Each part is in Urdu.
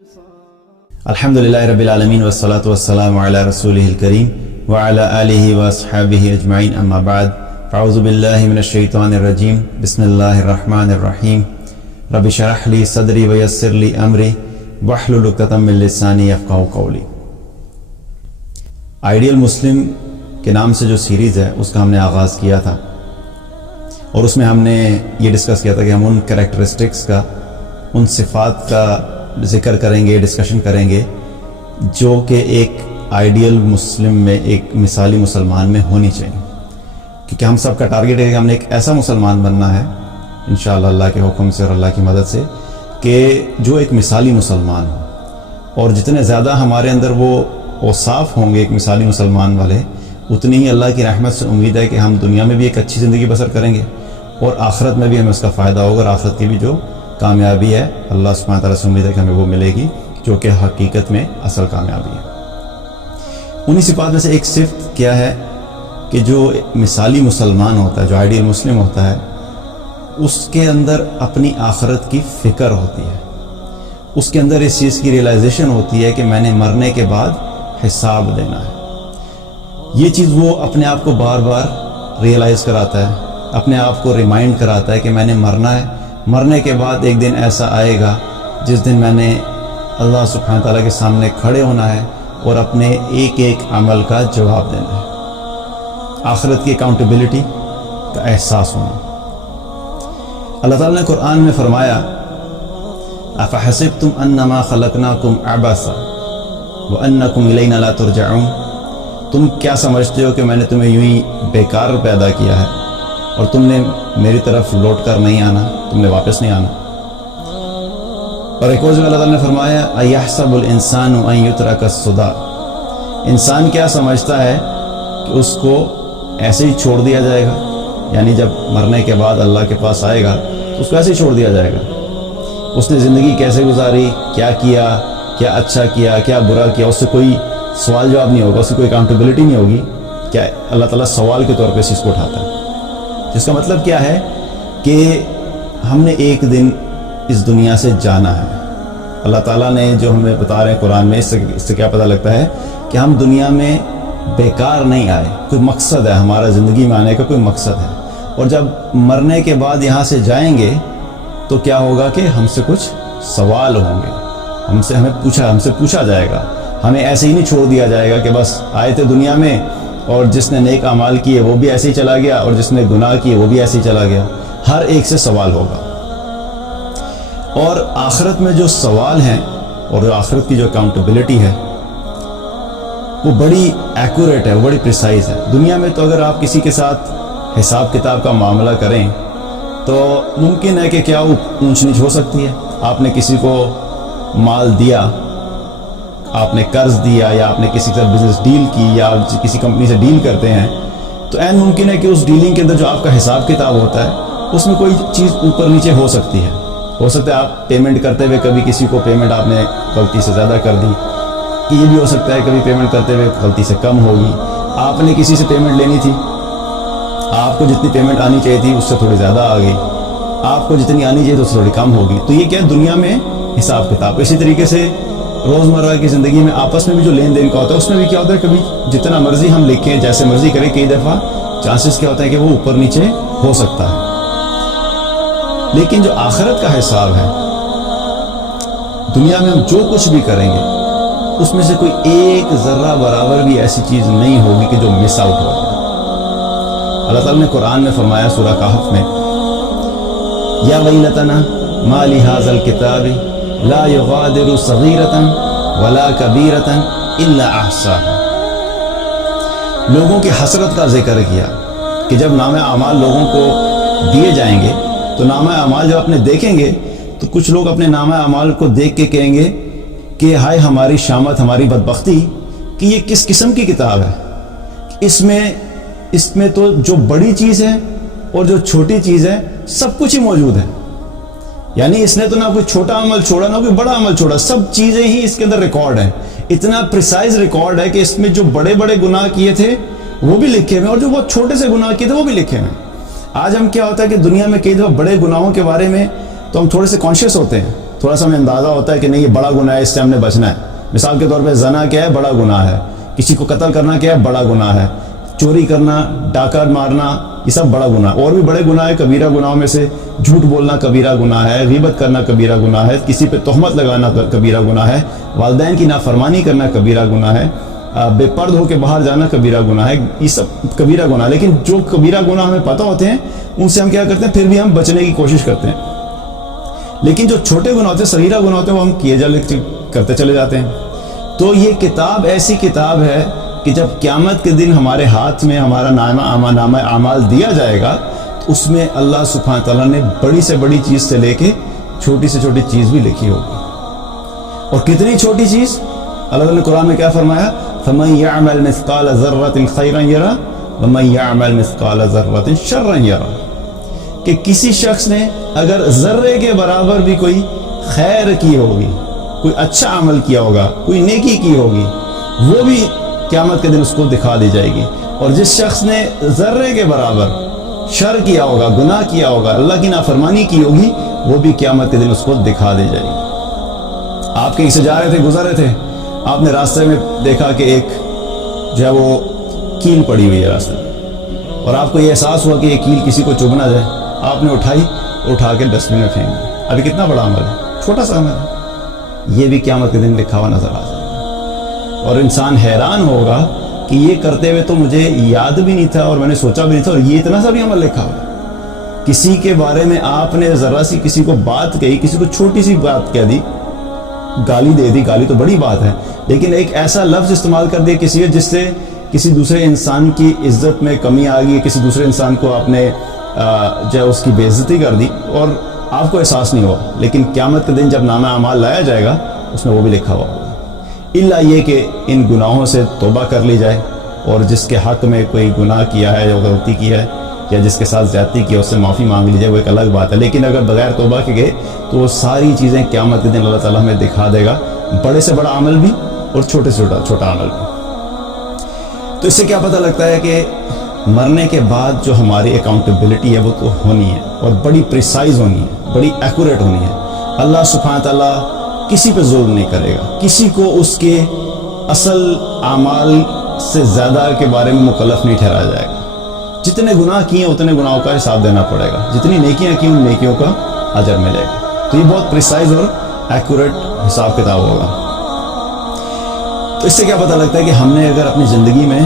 الحمدللہ رب العالمین والصلاة والسلام علی رسولہ الکریم وعلی آلہ واصحابہ اجمعین اما بعد فاعوذ باللہ من الشیطان الرجیم بسم اللہ الرحمن الرحیم رب اشرح لی صدری ویسر لی امری واحلل عقدۃ من لسانی یفقہوا قولی۔ آئیڈیل مسلم کے نام سے جو سیریز ہے اس کا ہم نے آغاز کیا تھا اور اس میں ہم نے یہ ڈسکس کیا تھا کہ ہم ان کریکٹرسٹکس کا، ان صفات کا ذکر کریں گے، ڈسکشن کریں گے جو کہ ایک آئیڈیل مسلم میں، ایک مثالی مسلمان میں ہونی چاہیے، کیونکہ ہم سب کا ٹارگیٹ ہے کہ ہم نے ایک ایسا مسلمان بننا ہے انشاءاللہ اللہ کے حکم سے اور اللہ کی مدد سے کہ جو ایک مثالی مسلمان ہو، اور جتنے زیادہ ہمارے اندر وہ اوصاف ہوں گے ایک مثالی مسلمان والے، اتنی ہی اللہ کی رحمت سے امید ہے کہ ہم دنیا میں بھی ایک اچھی زندگی بسر کریں گے اور آخرت میں بھی ہمیں اس کا فائدہ ہوگا، اور آخرت کی بھی جو کامیابی ہے اللہ سبحانہ تعالیٰ سے امید ہے کہ ہمیں وہ ملے گی جو کہ حقیقت میں اصل کامیابی ہے۔ انہی صفات میں سے ایک صفت کیا ہے کہ جو مثالی مسلمان ہوتا ہے، جو آئیڈیل مسلم ہوتا ہے، اس کے اندر اپنی آخرت کی فکر ہوتی ہے، اس کے اندر اس چیز کی ریئلائزیشن ہوتی ہے کہ میں نے مرنے کے بعد حساب دینا ہے۔ یہ چیز وہ اپنے آپ کو بار بار ریئلائز کراتا ہے، اپنے آپ کو ریمائنڈ کراتا ہے کہ میں نے مرنا ہے، مرنے کے بعد ایک دن ایسا آئے گا جس دن میں نے اللہ سبحانہ تعالیٰ کے سامنے کھڑے ہونا ہے اور اپنے ایک ایک عمل کا جواب دینا ہے، آخرت کی اکاؤنٹیبلٹی کا احساس ہونا۔ اللہ تعالیٰ نے قرآن میں فرمایا افحسبتم انما خلقناکم عبثا وانکم الینا لا ترجعون، تم کیا سمجھتے ہو کہ میں نے تمہیں یوں ہی بیکار پیدا کیا ہے اور تم نے میری طرف لوٹ کر نہیں آنا، تم نے واپس نہیں آنا۔ اور ایک اور جگہ اللہ تعالیٰ نے فرمایا ایحسب الانسان ان یترک سدی، انسان کیا سمجھتا ہے کہ اس کو ایسے ہی چھوڑ دیا جائے گا، یعنی جب مرنے کے بعد اللہ کے پاس آئے گا تو اس کو ایسے ہی چھوڑ دیا جائے گا، اس نے زندگی کیسے گزاری، کیا کیا، کیا اچھا کیا، کیا برا کیا، اس سے کوئی سوال جواب نہیں ہوگا، اس سے کوئی اکاؤنٹیبلٹی نہیں ہوگی۔ کیا اللہ تعالیٰ سوال کے طور پہ اس چیز کو اٹھاتا ہے، جس کا مطلب کیا ہے کہ ہم نے ایک دن اس دنیا سے جانا ہے۔ اللہ تعالیٰ نے جو ہمیں بتا رہے ہیں قرآن میں، اس سے کیا پتہ لگتا ہے کہ ہم دنیا میں بیکار نہیں آئے، کوئی مقصد ہے، ہمارا زندگی میں آنے کا کوئی مقصد ہے، اور جب مرنے کے بعد یہاں سے جائیں گے تو کیا ہوگا کہ ہم سے کچھ سوال ہوں گے، ہم سے پوچھا جائے گا، ہمیں ایسے ہی نہیں چھوڑ دیا جائے گا کہ بس آئے تھے دنیا میں اور جس نے نیک اعمال کیے وہ بھی ایسے ہی چلا گیا اور جس نے گناہ کیے وہ بھی ایسے ہی چلا گیا، ہر ایک سے سوال ہوگا۔ اور آخرت میں جو سوال ہیں اور جو آخرت کی جو اکاؤنٹیبلٹی ہے وہ بڑی ایکوریٹ ہے، وہ بڑی پریسائز ہے۔ دنیا میں تو اگر آپ کسی کے ساتھ حساب کتاب کا معاملہ کریں تو ممکن ہے کہ کیا اونچ نیچ ہو سکتی ہے، آپ نے کسی کو مال دیا، آپ نے قرض دیا، یا آپ نے کسی کے ساتھ بزنس ڈیل کی، یا آپ کسی کمپنی سے ڈیل کرتے ہیں، تو عین ممکن ہے کہ اس ڈیلنگ کے اندر جو آپ کا حساب کتاب ہوتا ہے اس میں کوئی چیز اوپر نیچے ہو سکتی ہے۔ ہو سکتا ہے آپ پیمنٹ کرتے ہوئے کبھی کسی کو پیمنٹ آپ نے غلطی سے زیادہ کر دی، کہ یہ بھی ہو سکتا ہے کبھی پیمنٹ کرتے ہوئے غلطی سے کم ہوگی، آپ نے کسی سے پیمنٹ لینی تھی، آپ کو جتنی پیمنٹ آنی چاہیے تھی اس سے تھوڑی زیادہ آ گئی، آپ کو جتنی آنی چاہیے تو اس سے تھوڑی کم ہوگی۔ تو یہ کیا دنیا میں حساب کتاب۔ اسی طریقے سے روزمرہ کی زندگی میں آپس میں بھی جو لین دین کا ہوتا ہے اس میں بھی کیا ہوتا ہے، کبھی جتنا مرضی ہم لکھیں، جیسے مرضی کریں، کئی دفعہ چانسز کیا ہوتا ہے کہ وہ اوپر نیچے ہو سکتا ہے۔ لیکن جو آخرت کا حساب ہے، دنیا میں ہم جو کچھ بھی کریں گے اس میں سے کوئی ایک ذرہ برابر بھی ایسی چیز نہیں ہوگی کہ جو مس آؤٹ ہو جائے۔ اللہ تعالیٰ نے قرآن میں فرمایا سورہ کہف میں یا ویلتنا ما لہذا الکتاب لا یغادر صغیرۃ ولا کبیرۃ الا احصاها، لوگوں کی حسرت کا ذکر کیا کہ جب نامہ اعمال لوگوں کو دیے جائیں گے تو نامہ اعمال جب اپنے دیکھیں گے تو کچھ لوگ اپنے نامہ اعمال کو دیکھ کے کہیں گے کہ ہائے ہماری شامت، ہماری بدبختی کہ یہ کس قسم کی کتاب ہے، اس میں تو جو بڑی چیز ہے اور جو چھوٹی چیز ہے سب کچھ ہی موجود ہے، یعنی اس نے تو نہ کوئی چھوٹا عمل چھوڑا نہ کوئی بڑا عمل چھوڑا، سب چیزیں ہی اس کے اندر ریکارڈ ہیں، اتنا پریسائز ریکارڈ ہے کہ اس میں جو بڑے بڑے گناہ کیے تھے وہ بھی لکھے ہوئے اور جو بہت چھوٹے سے گناہ کیے تھے وہ بھی لکھے ہوئے ہیں۔ آج ہم کیا ہوتا ہے کہ دنیا میں کئی دفعہ بڑے گناہوں کے بارے میں تو ہم تھوڑے سے کانشیس ہوتے ہیں تھوڑا سا ہمیں اندازہ ہوتا ہے کہ نہیں یہ بڑا گناہ ہے، اس سے ہم نے بچنا ہے. مثال کے طور پہ زنا کیا ہے؟ بڑا گناہ ہے. کسی کو قتل کرنا کیا ہے؟ بڑا گناہ ہے. چوری کرنا، ڈاکہ مارنا، یہ سب بڑا گناہ. اور بھی بڑے گناہ ہے، کبیرہ گناہوں میں سے جھوٹ بولنا کبیرہ گناہ ہے، غیبت کرنا کبیرہ گناہ ہے، کسی پہ تہمت لگانا کبیرہ گناہ ہے، والدین کی نافرمانی کرنا کبیرہ گناہ ہے، بے پرد ہو کے باہر جانا کبیرہ گناہ ہے. یہ سب کبیرہ گناہ. لیکن جو کبیرہ گناہ ہمیں پتہ ہوتے ہیں ان سے ہم کیا کرتے ہیں؟ پھر بھی ہم بچنے کی کوشش کرتے ہیں. لیکن جو چھوٹے گناہ ہوتے ہیں، صغیرہ گناہ ہوتے ہیں، وہ ہم کرتے چلے جاتے ہیں. تو یہ کتاب ایسی کتاب ہے کہ جب قیامت کے دن ہمارے ہاتھ میں ہمارا نامہ اعمال دیا جائے گا تو اس میں اللہ سبحانہ تعالیٰ نے بڑی سے بڑی چیز سے لے کے چھوٹی سے چھوٹی چیز بھی لکھی ہوگی. اور کتنی چھوٹی چیز؟ اللہ تعالیٰ نے قرآن میں کیا فرمایا؟ فَمَن يَعْمَلْ مِثْقَالَ ذَرَّةٍ خَيْرًا يَرَهُ وَمَن يَعْمَلْ مِثْقَالَ ذَرَّةٍ شَرًّا يَرَهُ. کہ کسی شخص نے اگر ذرے کے برابر بھی کوئی خیر کی ہوگی، کوئی اچھا عمل کیا ہوگا، کوئی نیکی کی ہوگی، وہ بھی قیامت کے دن اس کو دکھا دی جائے گی. اور جس شخص نے ذرے کے برابر شر کیا ہوگا، گناہ کیا ہوگا، اللہ کی نافرمانی کی ہوگی، وہ بھی قیامت کے دن اس کو دکھا دی جائے گی. آپ کہیں سے جا رہے تھے، گزر رہے تھے، آپ نے راستے میں دیکھا کہ ایک جو ہے وہ کیل پڑی ہوئی ہے راستے میں، اور آپ کو یہ احساس ہوا کہ یہ کیل کسی کو چبھ نہ جائے. آپ نے اٹھا کے ڈسٹ بن میں پھینک دی. ابھی کتنا بڑا عمل ہے، چھوٹا سا عمل ہے، یہ بھی قیامت کے دن لکھا ہوا نظر آ جائے گا. اور انسان حیران ہوگا کہ یہ کرتے ہوئے تو مجھے یاد بھی نہیں تھا اور میں نے سوچا بھی نہیں تھا، اور یہ اتنا سا بھی عمل لکھا ہوا. کسی کے بارے میں آپ نے ذرا سی کسی کو بات کہی، کسی کو چھوٹی سی بات کہہ دی، گالی دے دی، گالی تو بڑی بات ہے، لیکن ایک ایسا لفظ استعمال کر دیا کسی جس سے کسی دوسرے انسان کی عزت میں کمی آ گئی، کسی دوسرے انسان کو آپ نے جو ہے اس کی بے عزتی کر دی اور آپ کو احساس نہیں ہوا. لیکن قیامت کے دن جب نامہ اعمال لایا جائے گا اس میں وہ بھی لکھا ہوا ہوگا. الا یہ کہ ان گناہوں سے توبہ کر لی جائے، اور جس کے حق میں کوئی گناہ کیا ہے یا غلطی کی ہے یا جس کے ساتھ زیادتی کی ہے اس سے معافی مانگ لی جائے، وہ ایک الگ بات ہے. لیکن اگر بغیر توبہ کے گئے تو وہ ساری چیزیں قیامت کے دن اللہ تعالیٰ ہمیں دکھا دے گا، بڑے سے بڑا عمل بھی اور چھوٹے سے چھوٹا عمل بھی. تو اس سے کیا پتہ لگتا ہے کہ مرنے کے بعد جو ہماری اکاؤنٹیبلٹی ہے وہ تو ہونی ہے، اور بڑی پریسائز ہونی ہے، بڑی ایکوریٹ ہونی ہے. اللہ سبحانہ تعالیٰ کسی پہ ظلم نہیں کرے گا، کسی کو اس کے اصل اعمال سے زیادہ کے بارے میں مکلف نہیں ٹھہرایا جائے گا. جتنے گناہ کیے اتنے گناہوں کا حساب دینا پڑے گا، جتنی نیکیاں کی ان نیکیوں کا اجر ملے گا. تو یہ بہت پریسائز اور ایکوریٹ حساب کتاب ہوگا. تو اس سے کیا پتہ لگتا ہے کہ ہم نے اگر اپنی زندگی میں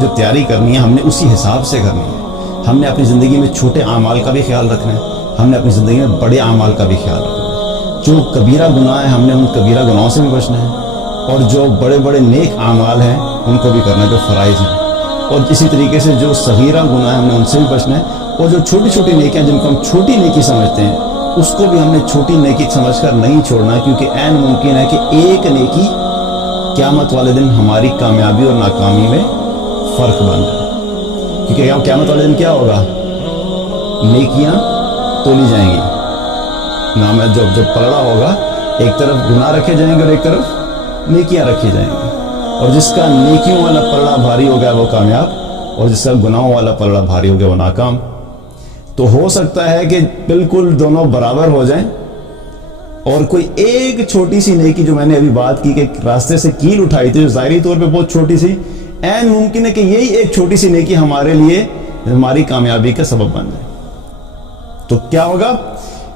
جو تیاری کرنی ہے ہم نے اسی حساب سے کرنی ہے. ہم نے اپنی زندگی میں چھوٹے اعمال کا بھی خیال رکھنا ہے، ہم نے اپنی زندگی میں بڑے اعمال کا بھی خیال رکھنا ہے. جو کبیرہ گناہ ہے ہم نے ان کبیرہ گناہوں سے بھی بچنا ہے، اور جو بڑے بڑے نیک اعمال ہیں ان کو بھی کرنا ہے جو فرائض ہیں. اور اسی طریقے سے جو صغیرہ گناہ ہے ہم نے ان سے بھی بچنا ہے، اور جو چھوٹی چھوٹی نیکیاں جن کو ہم چھوٹی نیکی سمجھتے ہیں اس کو بھی ہم نے چھوٹی نیکی سمجھ کر نہیں چھوڑنا ہے. کیونکہ عین ممکن ہے کہ ایک نیکی قیامت والے دن ہماری کامیابی اور ناکامی میں فرق بن جائے. کیونکہ قیامت والے دن کیا ہوگا؟ نیکیاں تولی جائیں گی، نام جب پلڑا ہوگا ایک طرف گناہ رکھے جائیں گے اور ایک طرف نیکیاں رکھی جائیں گی. اور جس کا نیکیوں والا پلڑا بھاری ہو گیا وہ کامیاب، اور جس کا گناہوں والا پلڑا بھاری ہو گیا وہ ناکام. تو ہو سکتا ہے کہ بالکل دونوں برابر ہو جائیں، اور کوئی ایک چھوٹی سی نیکی جو میں نے ابھی بات کی کہ راستے سے کیل اٹھائی تھی جو ظاہری طور پہ بہت چھوٹی سی، عین ممکن ہے کہ یہی ایک چھوٹی سی نیکی ہمارے لیے ہماری کامیابی کا سبب بن جائے. تو کیا ہوگا؟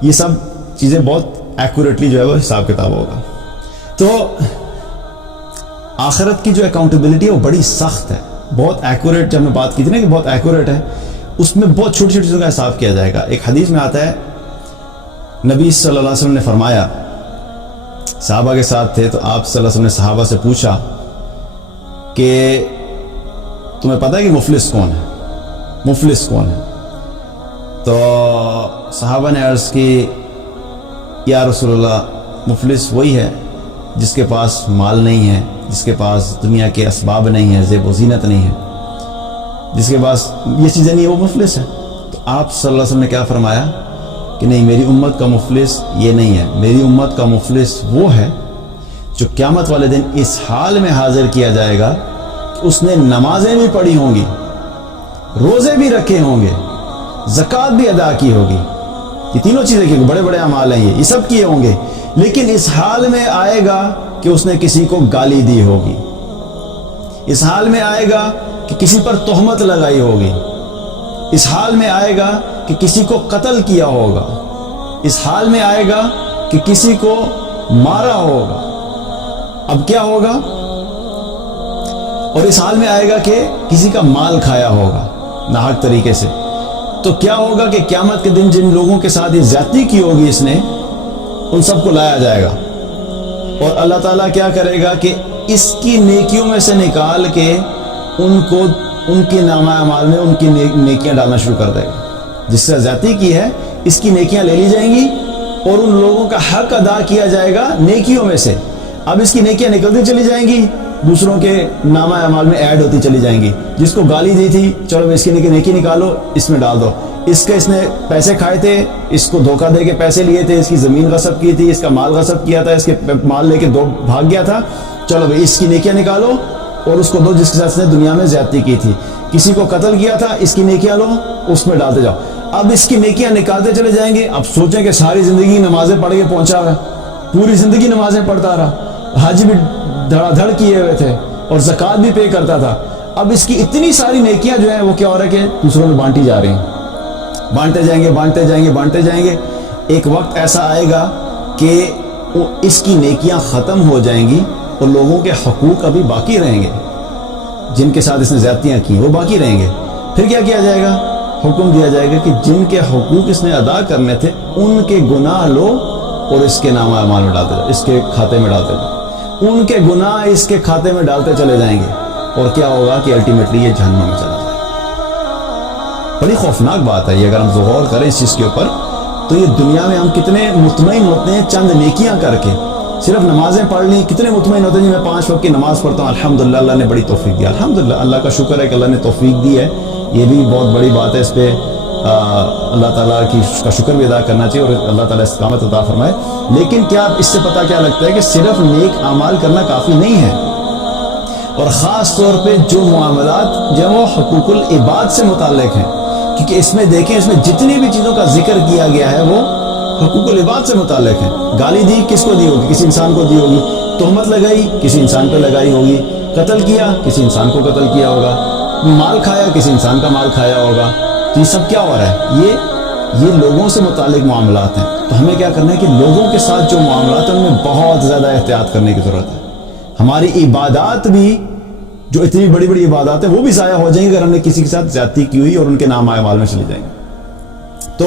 یہ سب چیزیں بہت ایکوریٹلی جو ہے وہ حساب کتاب ہوگا. تو آخرت کی جو اکاؤنٹیبلٹی ہے وہ بڑی سخت ہے، بہت ایکوریٹ. جب میں بات کی تھی نا کہ بہت ایکوریٹ ہے، اس میں بہت چھوٹی چھوٹی چیزوں کا حساب کیا جائے گا. ایک حدیث میں آتا ہے نبی صلی اللہ علیہ وسلم نے فرمایا، صحابہ کے ساتھ تھے تو آپ صلی اللہ علیہ وسلم نے صحابہ سے پوچھا کہ تمہیں پتہ ہے کہ مفلس کون ہے؟ مفلس کون ہے؟ تو صحابہ نے عرض کی یا رسول اللہ، مفلس وہی ہے جس کے پاس مال نہیں ہے، جس کے پاس دنیا کے اسباب نہیں ہیں، زیب و زینت نہیں ہے، جس کے پاس یہ چیزیں نہیں ہیں، وہ مفلس ہے. تو آپ صلی اللہ علیہ وسلم نے کیا فرمایا کہ نہیں، میری امت کا مفلس یہ نہیں ہے. میری امت کا مفلس وہ ہے جو قیامت والے دن اس حال میں حاضر کیا جائے گا کہ اس نے نمازیں بھی پڑھی ہوں گی، روزے بھی رکھے ہوں گے، زکوٰۃ بھی ادا کی ہوگی، یہ تینوں چیزیں کیونکہ بڑے بڑے اعمال ہیں، یہ سب کیے ہوں گے، لیکن اس حال میں آئے گا کہ اس نے کسی کو گالی دی ہوگی، اس حال میں آئے گا کہ کسی پر تہمت لگائی ہوگی، اس حال میں آئے گا کہ کسی کو قتل کیا ہوگا، اس حال میں آئے گا کہ کسی کو مارا ہوگا۔ اب کیا ہوگا؟ اور اس حال میں آئے گا کہ کسی کا مال کھایا ہوگا ناحق طریقے سے۔ تو کیا ہوگا کہ قیامت کے دن جن لوگوں کے ساتھ یہ زیادتی کی ہوگی اس نے، ان سب کو لایا جائے گا، اور اللہ تعالیٰ کیا کرے گا کہ اس کی نیکیوں میں سے نکال کے ان کو ان کے نامہ اعمال میں ان کی نیکیاں ڈالنا شروع کر دے گا۔ جس سے زیادتی کی ہے اس کی نیکیاں لے لی جائیں گی اور ان لوگوں کا حق ادا کیا جائے گا نیکیوں میں سے۔ اب اس کی نیکیاں نکلتی چلی جائیں گی، دوسروں کے نامہ اعمال میں ایڈ ہوتی چلی جائیں گی۔ جس کو گالی دی تھی، چلو اس کی نیکی نکالو، اس میں ڈال دو۔ اس نے پیسے کھائے تھے، اس کو دھوکہ دے کے پیسے لیے تھے، اس کی زمین غصب کی تھی، اس کا مال غصب کیا تھا، اس کے مال لے کے بھاگ گیا تھا، چلو بھائی اس کی نیکیاں نکالو اور اس کو دو جس کے ساتھ اس نے دنیا میں زیادتی کی تھی۔ کسی کو قتل کیا تھا، اس کی نیکیاں لو، اس میں ڈالتے جاؤ۔ اب اس کی نیکیاں نکالتے چلے جائیں گے۔ اب سوچیں کہ ساری زندگی نمازیں پڑھ کے پہنچا ہوا ہے، پوری زندگی نمازیں پڑھتا رہا، حج بھی دھڑا دھڑ کیے ہوئے تھے اور زکوٰۃ بھی پے کرتا تھا۔ اب اس کی اتنی ساری نیکیاں جو ہیں وہ کیا ہو رہا ہے کہ دوسروں میں بانٹی جا رہی ہیں، بانٹتے جائیں گے بانٹتے جائیں گے بانٹتے جائیں گے۔ ایک وقت ایسا آئے گا کہ اس کی نیکیاں ختم ہو جائیں گی اور لوگوں کے حقوق ابھی باقی رہیں گے، جن کے ساتھ اس نے زیادتیاں کی وہ باقی رہیں گے۔ پھر کیا کیا جائے گا؟ حکم دیا جائے گا کہ جن کے حقوق اس نے ادا کرنے تھے ان کے گناہ لو اور اس کے نامہ اعمال میں ڈالتے جاؤ، اس کے کھاتے میں ڈالتے جاؤ۔ ان کے گناہ اس کے کھاتے میں ڈالتے چلے جائیں گے، اور کیا ہوگا کہ الٹیمیٹلی یہ جہنم میں چلا جائے گا۔ بڑی خوفناک بات ہے یہ، اگر ہم غور کریں اس چیز کے اوپر تو یہ دنیا میں ہم کتنے مطمئن ہوتے ہیں چند نیکیاں کر کے، صرف نمازیں پڑھ لیں، کتنے مطمئن ہوتے ہیں جی میں 5 وقت کی نماز پڑھتا ہوں، الحمدللہ اللہ نے بڑی توفیق دی، الحمدللہ اللہ کا شکر ہے کہ اللہ نے توفیق دی ہے، یہ بھی بہت بڑی بات ہے، اس پہ اللہ تعالیٰ کا شکر بھی ادا کرنا چاہیے اور اللہ تعالیٰ استقامت عطا فرمائے۔ لیکن کیا اس سے پتہ کیا لگتا ہے کہ صرف نیک اعمال کرنا کافی نہیں ہے، اور خاص طور پہ جو معاملات جو وہ حقوق العباد سے متعلق ہیں، کیونکہ اس میں دیکھیں اس میں جتنی بھی چیزوں کا ذکر کیا گیا ہے وہ حقوق العباد سے متعلق ہیں۔ گالی دی کس کو دی ہوگی؟ کسی انسان کو دی ہوگی۔ تہمت لگائی کسی انسان پہ لگائی ہوگی۔ قتل کیا کسی انسان کو قتل کیا ہوگا۔ مال کھایا کسی انسان کا مال کھایا ہوگا۔ تو یہ سب کیا ہو رہا ہے؟ یہ لوگوں سے متعلق معاملات ہیں۔ تو ہمیں کیا کرنا ہے کہ لوگوں کے ساتھ جو معاملات ہیں ان میں بہت زیادہ احتیاط کرنے کی ضرورت ہے۔ ہماری عبادات بھی جو اتنی بڑی بڑی عبادات ہیں وہ بھی ضائع ہو جائیں گی اگر ہم نے کسی کے ساتھ زیادتی کی ہوئی اور ان کے نام اعمال میں چلی جائیں گے۔ تو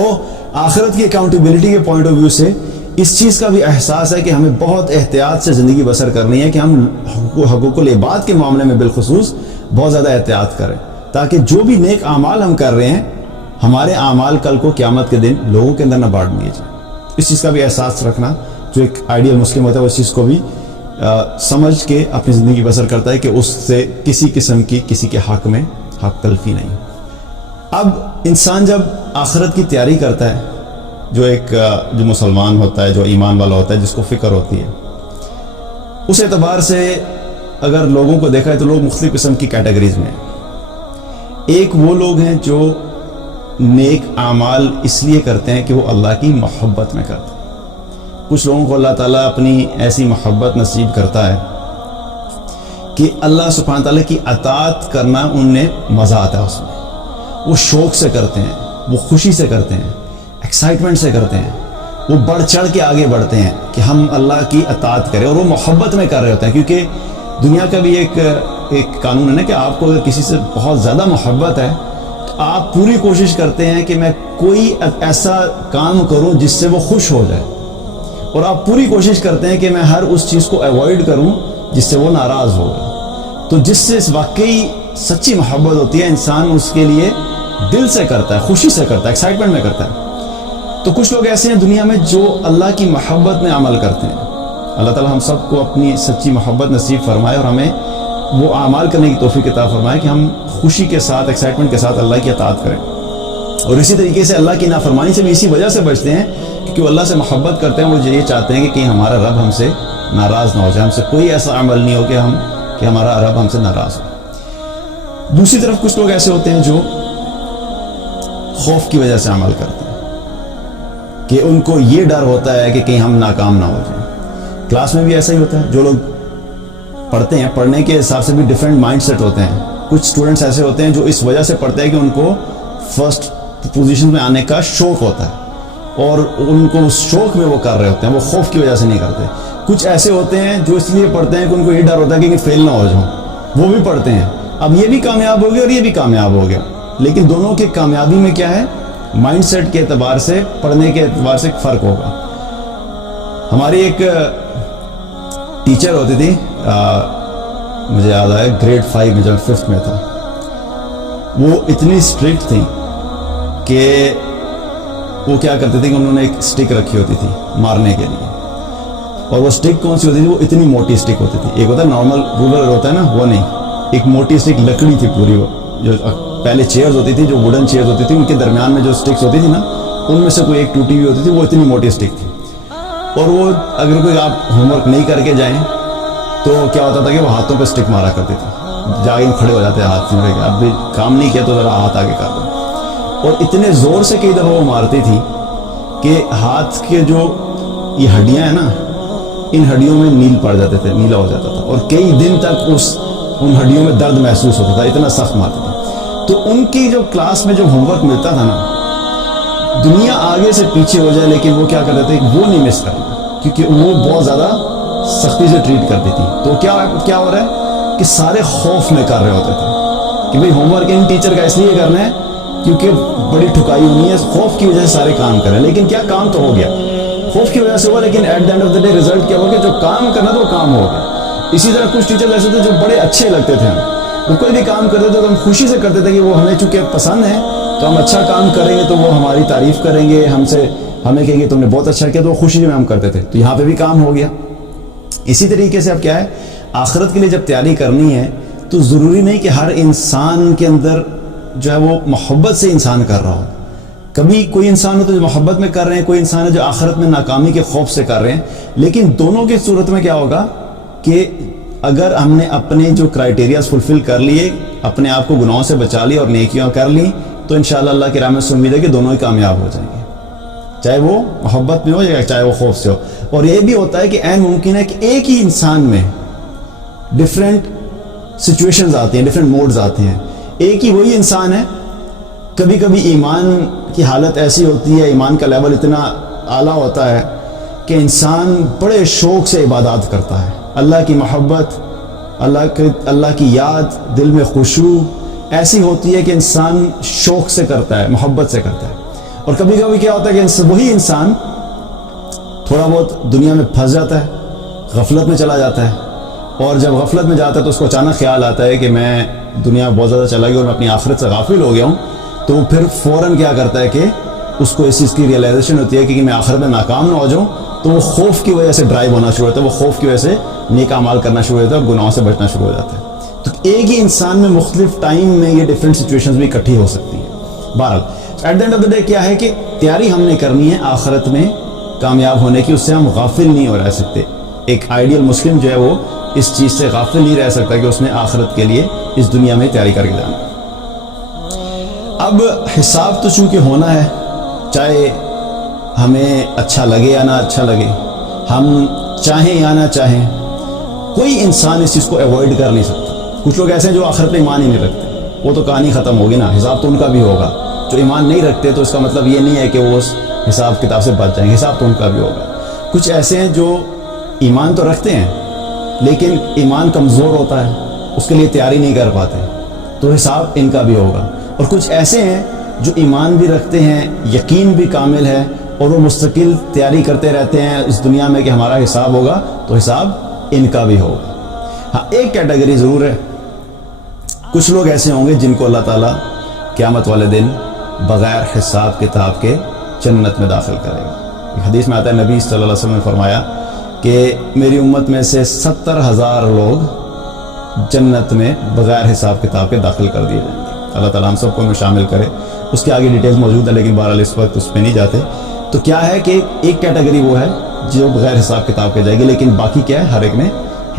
آخرت کی اکاؤنٹیبلٹی کے پوائنٹ آف ویو سے اس چیز کا بھی احساس ہے کہ ہمیں بہت احتیاط سے زندگی بسر کرنی ہے، کہ ہم حقوق العباد کے معاملے میں بالخصوص بہت زیادہ احتیاط کریں، تاکہ جو بھی نیک اعمال ہم کر رہے ہیں ہمارے اعمال کل کو قیامت کے دن لوگوں کے اندر نہ بانٹ دیے جائیں۔ اس چیز کا بھی احساس رکھنا، جو ایک آئیڈیل مسلم ہوتا ہے وہ اس چیز کو بھی سمجھ کے اپنی زندگی بسر کرتا ہے کہ اس سے کسی قسم کی کسی کے حق میں حق تلفی نہیں۔ اب انسان جب آخرت کی تیاری کرتا ہے، جو مسلمان ہوتا ہے، جو ایمان والا ہوتا ہے، جس کو فکر ہوتی ہے، اس اعتبار سے اگر لوگوں کو دیکھا ہے تو لوگ مختلف قسم کی کیٹیگریز میں ہیں۔ ایک وہ لوگ ہیں جو نیک اعمال اس لیے کرتے ہیں کہ وہ اللہ کی محبت میں کرتے ہیں۔ کچھ لوگوں کو اللہ تعالیٰ اپنی ایسی محبت نصیب کرتا ہے کہ اللہ سبحانہ تعالیٰ کی اطاعت کرنا انہیں مزہ آتا ہے، اس میں وہ شوق سے کرتے ہیں، وہ خوشی سے کرتے ہیں، ایکسائٹمنٹ سے کرتے ہیں، وہ بڑھ چڑھ کے آگے بڑھتے ہیں کہ ہم اللہ کی اطاعت کریں، اور وہ محبت میں کر رہے ہوتے ہیں۔ کیونکہ دنیا کا بھی ایک قانون ہے نا کہ آپ کو اگر کسی سے بہت زیادہ محبت ہے تو آپ پوری کوشش کرتے ہیں کہ میں کوئی ایسا کام کروں جس سے وہ خوش ہو جائے، اور آپ پوری کوشش کرتے ہیں کہ میں ہر اس چیز کو ایوائڈ کروں جس سے وہ ناراض ہوگا۔ تو جس سے واقعی سچی محبت ہوتی ہے انسان اس کے لیے دل سے کرتا ہے، خوشی سے کرتا ہے، ایکسائٹمنٹ میں کرتا ہے۔ تو کچھ لوگ ایسے ہیں دنیا میں جو اللہ کی محبت میں عمل کرتے ہیں۔ اللہ تعالیٰ ہم سب کو اپنی سچی محبت نصیب فرمائے اور ہمیں وہ اعمال کرنے کی توفیق عطا فرمائے کہ ہم خوشی کے ساتھ، ایکسائٹمنٹ کے ساتھ اللہ کی اطاعت کریں، اور اسی طریقے سے اللہ کی نافرمانی سے بھی اسی وجہ سے بچتے ہیں کیونکہ وہ اللہ سے محبت کرتے ہیں۔ وہ یہ چاہتے ہیں کہ کہیں ہمارا رب ہم سے ناراض نہ ہو جائے، ہم سے کوئی ایسا عمل نہیں ہو کہ ہمارا رب ہم سے ناراض ہو۔ دوسری طرف کچھ لوگ ایسے ہوتے ہیں جو خوف کی وجہ سے عمل کرتے ہیں، کہ ان کو یہ ڈر ہوتا ہے کہ کہیں ہم ناکام نہ ہو جائیں. کلاس میں بھی ایسا ہی ہوتا ہے. جو لوگ پڑھتے ہیں, پڑھنے کے حساب سے بھی ڈفرینٹ مائنڈ سیٹ ہوتے ہیں. کچھ اسٹوڈنٹس ایسے ہوتے ہیں جو اس وجہ سے پڑھتے ہیں کہ ان کو فرسٹ پوزیشن میں آنے کا شوق ہوتا ہے اور ان کو اس شوق میں وہ کر رہے ہوتے ہیں, وہ خوف کی وجہ سے نہیں کرتے. کچھ ایسے ہوتے ہیں جو اس لیے پڑھتے ہیں کہ ان کو یہ ڈر ہوتا ہے کہ فیل نہ ہو جاؤں, وہ بھی پڑھتے ہیں. اب یہ بھی کامیاب ہو گیا اور یہ بھی کامیاب ہو گیا, لیکن دونوں کی کامیابی میں کیا ہے, مائنڈ سیٹ کے اعتبار سے, پڑھنے کے اعتبار سے ایک فرق ہوگا. ہماری ایک ٹیچر ہوتی تھی, مجھے یاد آیا گریڈ 5 میں, جب 5th میں تھا, وہ اتنی اسٹرکٹ تھی کہ وہ کیا کرتے تھے کہ انہوں نے ایک اسٹک رکھی ہوتی تھی مارنے کے لیے, اور وہ اسٹک کون سی ہوتی تھی, وہ اتنی موٹی اسٹک ہوتی تھی. ایک ہوتا ہے نارمل رولر ہوتا ہے نا, وہ نہیں, ایک موٹی اسٹک لکڑی تھی پوری. وہ جو پہلے چیئرز ہوتی تھی, جو ووڈن چیئرز ہوتی تھی, ان کے درمیان میں جو اسٹکس ہوتی تھی نا, ان میں سے کوئی ایک ٹوٹی ہوئی ہوتی تھی, وہ اتنی موٹی اسٹک تھی. اور وہ اگر کوئی آپ ہوم ورک نہیں کر کے جائیں تو کیا ہوتا تھا کہ وہ ہاتھوں پہ اسٹک مارا کرتی تھی, جا کے کھڑے ہو جاتے ہیں ہاتھ میں, اب بھی کام نہیں کیا تو ذرا ہاتھ آگے کر دو. اور اتنے زور سے کئی دفعہ وہ مارتی تھی کہ ہاتھ کے جو یہ ہڈیاں ہیں نا, ان ہڈیوں میں نیل پڑ جاتے تھے, نیلا ہو جاتا تھا, اور کئی دن تک ان ہڈیوں میں درد محسوس ہوتا تھا, اتنا سخت مارتی تھی. تو ان کی جو کلاس میں جو ہوم ورک ملتا تھا نا, دنیا آگے سے پیچھے ہو جائے لیکن وہ کیا کرتے تھے, وہ نہیں مس کرنا, کیونکہ وہ بہت زیادہ سختی سے ٹریٹ کرتی تھی. تو کیا ہو رہا ہے کہ سارے خوف میں کر رہے ہوتے تھے کہ بھئی ہوم ورک ان ٹیچر کا اس لیے کرنا ہے کیونکہ بڑی ٹھکائی ہونی ہے, خوف کی وجہ سے سارے کام کریں. لیکن کیا کام تو ہو گیا, خوف کی وجہ سے ہوا, لیکن at the end of the day result کیا ہوا کہ جو کام کرنا تھا وہ کام ہو گیا. اسی طرح کچھ ٹیچر ایسے تھے جو بڑے اچھے لگتے تھے, وہ کوئی بھی کام کرتے تھے تو ہم خوشی سے کرتے تھے کہ وہ ہمیں چونکہ پسند ہے تو ہم اچھا کام کریں گے تو وہ ہماری تعریف کریں گے, ہمیں کہیں گے تم نے بہت اچھا کیا, تو وہ خوشی میں ہم کرتے تھے. تو یہاں پہ بھی کام ہو گیا. اسی طریقے سے اب کیا ہے, آخرت کے لیے جب تیاری کرنی ہے تو ضروری نہیں کہ ہر انسان کے اندر جو ہے وہ محبت سے انسان کر رہا ہو. کبھی کوئی انسان ہوتا ہے جو محبت میں کر رہے ہیں, کوئی انسان ہے جو آخرت میں ناکامی کے خوف سے کر رہے ہیں. لیکن دونوں کی صورت میں کیا ہوگا کہ اگر ہم نے اپنے جو کرائیٹیریاز فلفل کر لیے, اپنے آپ کو گناہوں سے بچا لیا اور نیکیاں کر لی, تو انشاءاللہ اللہ کی رحمت سے امید ہے کہ دونوں ہی کامیاب ہو جائیں گے, چاہے وہ محبت میں ہو یا چاہے وہ خوف سے ہو. اور یہ بھی ہوتا ہے کہ عین ممکن ہے کہ ایک ہی انسان میں ڈفرینٹ سچویشنز آتی ہیں, ڈفرینٹ موڈز آتے ہیں. ایک ہی وہی انسان ہے, کبھی کبھی ایمان کی حالت ایسی ہوتی ہے, ایمان کا لیول اتنا اعلیٰ ہوتا ہے کہ انسان بڑے شوق سے عبادات کرتا ہے, اللہ کی محبت, اللہ کی یاد, دل میں خشوع ایسی ہوتی ہے کہ انسان شوق سے کرتا ہے, محبت سے کرتا ہے. اور کبھی کبھی کیا ہوتا ہے کہ وہی انسان تھوڑا بہت دنیا میں پھنس جاتا ہے, غفلت میں چلا جاتا ہے, اور جب غفلت میں جاتا ہے تو اس کو اچانک خیال آتا ہے کہ میں دنیا بہت زیادہ چلا گیا اور میں اپنی آخرت سے غافل ہو گیا ہوں. تو وہ پھر فوراً کیا کرتا ہے کہ اس کو اس چیز کی ریئلائزیشن ہوتی ہے کہ میں آخرت میں ناکام نہ ہو جاؤں, تو وہ خوف کی وجہ سے ڈرائیو ہونا شروع ہوتا ہے, وہ خوف کی وجہ سے نیک اعمال کرنا شروع ہوتا ہے, گناہوں سے بچنا شروع ہو جاتا ہے. تو ایک ہی انسان میں مختلف ٹائم میں یہ ڈفرینٹ سچویشنز بھی اکٹھی ہو سکتی ہیں. بہرحال at the end of the day کیا ہے کہ تیاری ہم نے کرنی ہے آخرت میں کامیاب ہونے کی, اس سے ہم غافل نہیں ہو رہ سکتے. ایک آئیڈیل مسلم جو ہے وہ اس چیز سے غافل نہیں رہ سکتا کہ اس نے آخرت کے لیے اس دنیا میں تیاری کر کے جانا. اب حساب تو چونکہ ہونا ہے, چاہے ہمیں اچھا لگے یا نہ اچھا لگے, ہم چاہیں یا نہ چاہیں, کوئی انسان اس چیز کو ایوائڈ کر نہیں سکتا. کچھ لوگ ایسے ہیں جو آخرت میں ایمان ہی نہیں رکھتے, وہ تو کہانی ختم ہوگی نا, حساب تو ان کا بھی ہوگا. جو ایمان نہیں رکھتے تو اس کا مطلب یہ نہیں ہے کہ وہ اس حساب کتاب سے بچ جائیں گے, حساب تو ان کا بھی ہوگا. کچھ ایسے ہیں جو ایمان تو رکھتے ہیں لیکن ایمان کمزور ہوتا ہے, اس کے لیے تیاری نہیں کر پاتے, تو حساب ان کا بھی ہوگا. اور کچھ ایسے ہیں جو ایمان بھی رکھتے ہیں, یقین بھی کامل ہے, اور وہ مستقل تیاری کرتے رہتے ہیں اس دنیا میں کہ ہمارا حساب ہوگا, تو حساب ان کا بھی ہوگا. ہاں ایک کیٹیگری ضرور ہے, کچھ لوگ ایسے ہوں گے جن کو اللہ تعالیٰ قیامت والے دن بغیر حساب کتاب کے جنت میں داخل کرے گا. حدیث میں آتا ہے, نبی صلی اللہ علیہ وسلم نے فرمایا کہ میری امت میں سے 70,000 لوگ جنت میں بغیر حساب کتاب کے داخل کر دیے جائیں گے. اللہ تعالیٰ ہم سب کو میں شامل کرے. اس کے آگے ڈیٹیلز موجود ہے لیکن بہرحال اس وقت اس پہ نہیں جاتے. تو کیا ہے کہ ایک کیٹیگری وہ ہے جو بغیر حساب کتاب کے جائے گی, لیکن باقی کیا ہے, ہر ایک نے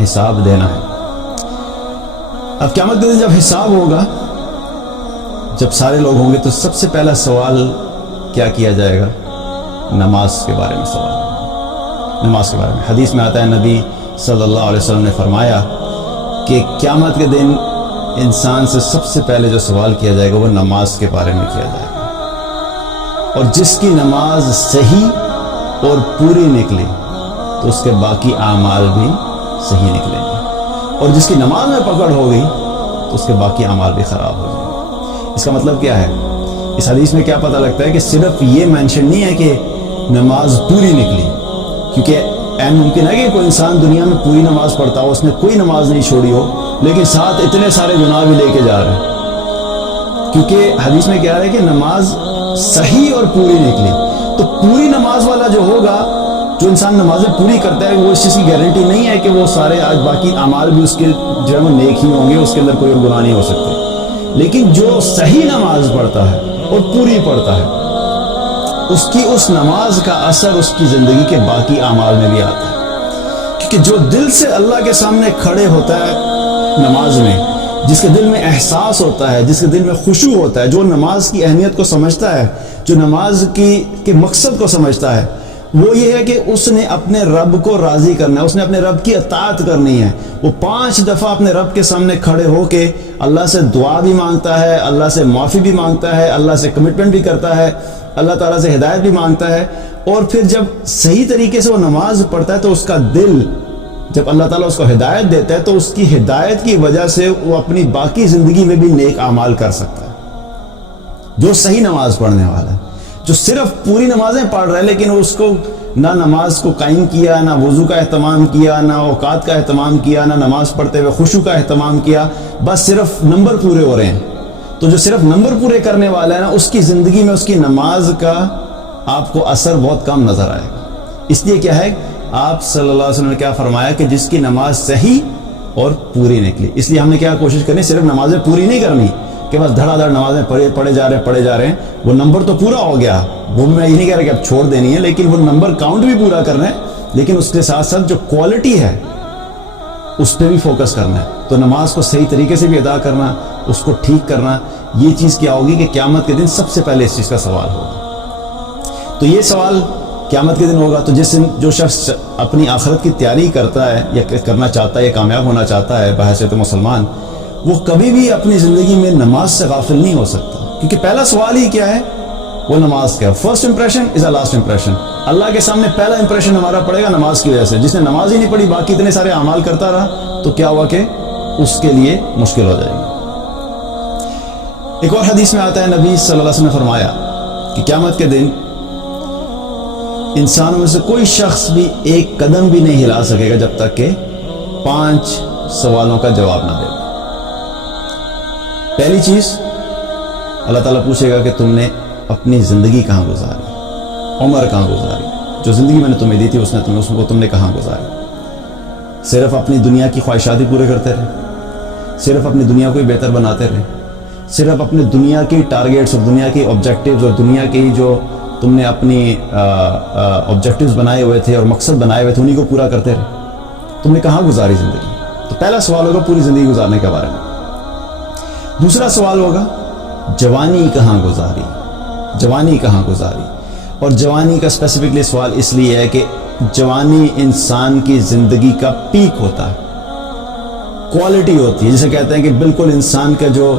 حساب دینا ہے. اب قیامت کے دن جب حساب ہوگا, جب سارے لوگ ہوں گے, تو سب سے پہلا سوال کیا کیا جائے گا, نماز کے بارے میں سوال ہوگا. نماز کے بارے میں حدیث میں آتا ہے، نبی صلی اللہ علیہ وسلم نے فرمایا کہ قیامت کے دن انسان سے سب سے پہلے جو سوال کیا جائے گا وہ نماز کے بارے میں کیا جائے گا، اور جس کی نماز صحیح اور پوری نکلی تو اس کے باقی اعمال بھی صحیح نکلیں گے، اور جس کی نماز میں پکڑ ہو گئی تو اس کے باقی اعمال بھی خراب ہو جائیں گے. اس کا مطلب کیا ہے؟ اس حدیث میں کیا پتہ لگتا ہے کہ صرف یہ مینشن نہیں ہے کہ نماز پوری نکلی، کیونکہ این ممکن ہے کہ کوئی انسان دنیا میں پوری نماز پڑھتا ہو، اس نے کوئی نماز نہیں چھوڑی ہو، لیکن ساتھ اتنے سارے گناہ بھی لے کے جا رہے ہیں. کیونکہ حدیث میں کیا ہے کہ نماز صحیح اور پوری نکلی، تو پوری نماز والا جو ہوگا، جو انسان نمازیں پوری کرتا ہے، وہ اس چیز کی گارنٹی نہیں ہے کہ وہ سارے آج باقی اعمال بھی اس کے جو ہے وہ نیک ہی ہوں گے، اس کے اندر کوئی اور گناہ نہیں ہو سکتے. لیکن جو صحیح نماز پڑھتا ہے اور پوری پڑھتا ہے، اس کی اس نماز کا اثر اس کی زندگی کے باقی اعمال میں بھی آتا ہے. کیونکہ جو دل سے اللہ کے سامنے کھڑے ہوتا ہے نماز میں، جس کے دل میں احساس ہوتا ہے، جس کے دل میں خشوع ہوتا ہے، جو نماز کی اہمیت کو سمجھتا ہے، جو نماز کے مقصد کو سمجھتا ہے، وہ یہ ہے کہ اس نے اپنے رب کو راضی کرنا ہے، اس نے اپنے رب کی اطاعت کرنی ہے. وہ 5 دفعہ اپنے رب کے سامنے کھڑے ہو کے اللہ سے دعا بھی مانگتا ہے، اللہ سے معافی بھی مانگتا ہے، اللہ سے کمٹمنٹ بھی کرتا ہے، اللہ تعالیٰ سے ہدایت بھی مانگتا ہے. اور پھر جب صحیح طریقے سے وہ نماز پڑھتا ہے تو اس کا دل، جب اللہ تعالیٰ اس کو ہدایت دیتا ہے تو اس کی ہدایت کی وجہ سے وہ اپنی باقی زندگی میں بھی نیک اعمال کر سکتا ہے. جو صحیح نماز پڑھنے والا ہے، جو صرف پوری نمازیں پڑھ رہا ہے لیکن اس کو نہ نماز کو قائم کیا، نہ وضو کا اہتمام کیا، نہ اوقات کا اہتمام کیا، نہ نماز پڑھتے ہوئے خشوع کا اہتمام کیا، بس صرف نمبر پورے ہو رہے ہیں. تو جو صرف نمبر پورے کرنے والا ہے نا، اس کی زندگی میں اس کی نماز کا آپ کو اثر بہت کم نظر آئے گا. اس لیے کیا ہے، آپ صلی اللہ علیہ وسلم نے کیا فرمایا کہ جس کی نماز صحیح اور پوری نکلی. اس لیے ہم نے کیا کوشش کرنی، صرف نمازیں پوری نہیں کرنی کہ بس دھڑا دھڑ نمازیں پڑھے جا رہے ہیں. وہ نمبر تو پورا ہو گیا، وہ میں یہ نہیں کہہ رہا کہ اب چھوڑ دینی ہے، لیکن وہ نمبر کاؤنٹ بھی پورا کرنا ہے، لیکن اس کے ساتھ ساتھ جو کوالٹی ہے اس پہ بھی فوکس کرنا ہے. تو نماز کو صحیح طریقے سے بھی ادا کرنا، اس کو ٹھیک کرنا، یہ چیز کیا ہوگی کہ قیامت کے دن سب سے پہلے اس چیز کا سوال ہوگا. تو یہ سوال قیامت کے دن ہوگا. تو جو شخص اپنی آخرت کی تیاری کرتا ہے یا کرنا چاہتا ہے یا کامیاب ہونا چاہتا ہے بحیثیت مسلمان، وہ کبھی بھی اپنی زندگی میں نماز سے غافل نہیں ہو سکتا. کیونکہ پہلا سوال ہی کیا ہے، وہ نماز کا. First impression is a last impression. اللہ کے سامنے پہلا امپریشن ہمارا پڑے گا نماز کی وجہ سے. جس نے نماز ہی نہیں پڑھی، باقی اتنے سارے اعمال کرتا رہا، تو کیا ہوا کہ اس کے لیے مشکل ہو جائے گی. ایک اور حدیث میں آتا ہے، نبی صلی اللہ علیہ وسلم نے فرمایا کہ قیامت کے دن انسانوں میں سے کوئی شخص بھی ایک قدم بھی نہیں ہلا سکے گا جب تک کہ 5 سوالوں کا جواب نہ دے. پہلی چیز، اللہ تعالیٰ پوچھے گا کہ تم نے اپنی زندگی کہاں گزاری، عمر کہاں گزاری، جو زندگی میں نے تمہیں دی تھی اس کو تم نے کہاں گزاری. صرف اپنی دنیا کی خواہشات ہی پورے کرتے رہے، صرف اپنی دنیا کو ہی بہتر بناتے رہے، صرف اپنے دنیا کی ٹارگیٹس اور دنیا کی آبجیکٹیوز اور دنیا کی جو تم نے اپنی آبجیکٹیوز بنائے ہوئے تھے اور مقصد بنائے ہوئے تھے انہیں کو پورا کرتے رہے. تم نے کہاں گزاری زندگی؟ تو پہلا سوال ہوگا پوری زندگی گزارنے کے بارے میں. دوسرا سوال ہوگا جوانی کہاں گزاری، جوانی کہاں گزاری. اور جوانی کا اسپیسیفکلی سوال اس لیے ہے کہ جوانی انسان کی زندگی کا پیک ہوتا ہے، کوالٹی ہوتی ہے. جسے کہتے ہیں کہ بالکل انسان کا جو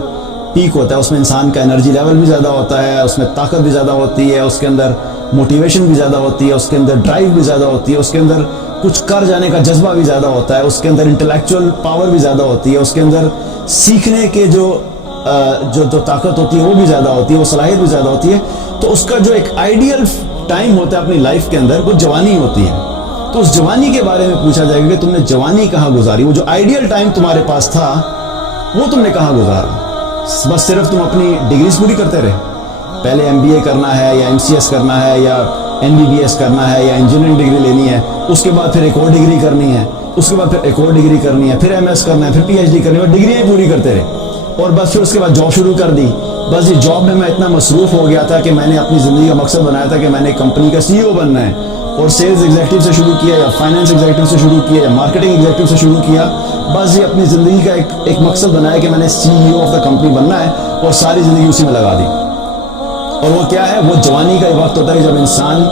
پیک ہوتا ہے اس میں انسان کا انرجی لیول بھی زیادہ ہوتا ہے، اس میں طاقت بھی زیادہ ہوتی ہے، اس کے اندر موٹیویشن بھی زیادہ ہوتی ہے، اس کے اندر ڈرائیو بھی زیادہ ہوتی ہے، اس کے اندر کچھ کر جانے کا جذبہ بھی زیادہ ہوتا ہے، اس کے اندر انٹلیکچوئل پاور بھی زیادہ ہوتی ہے، اس کے اندر سیکھنے کے جو طاقت ہوتی ہے وہ بھی زیادہ ہوتی ہے، وہ صلاحیت بھی زیادہ ہوتی ہے. تو اس کا جو ایک آئیڈیل ٹائم ہوتا ہے اپنی لائف کے اندر، وہ جوانی ہوتی ہے. تو اس جوانی کے بارے میں پوچھا جائے گا کہ تم نے جوانی کہاں گزاری، وہ جو آئیڈیل ٹائم تمہارے پاس تھا وہ تم نے کہاں گزارا. بس صرف تم اپنی ڈگریز پوری کرتے رہے، پہلے MBA کرنا ہے یا MCS کرنا ہے یا MBBS کرنا ہے یا انجینئرنگ ڈگری لینی ہے، اس کے بعد پھر ایک اور ڈگری کرنی ہے، اس کے بعد پھر ایک اور ڈگری کرنی ہے، پھر MS کرنا ہے، پھر PhD کرنی ہے، ڈگریاں پوری کرتے رہے. اور بس پھر اس کے بعد جاب شروع کر دی. بس یہ جاب میں اتنا مصروف ہو گیا تھا کہ میں نے اپنی زندگی کا مقصد بنایا تھا کہ میں نے کمپنی کا CEO بننا ہے، اور سیلز ایگزیکٹو سے شروع کیا یا فائنینس ایگزیکٹو سے شروع کیا یا مارکیٹنگ ایگزیکٹو سے شروع کیا. بس یہ اپنی زندگی کا ایک مقصد بنایا کہ میں نے CEO آف دا کمپنی بننا ہے، اور ساری زندگی اسی میں لگا دی. اور وہ کیا ہے، وہ جوانی کا وقت ہوتا ہے جب انسان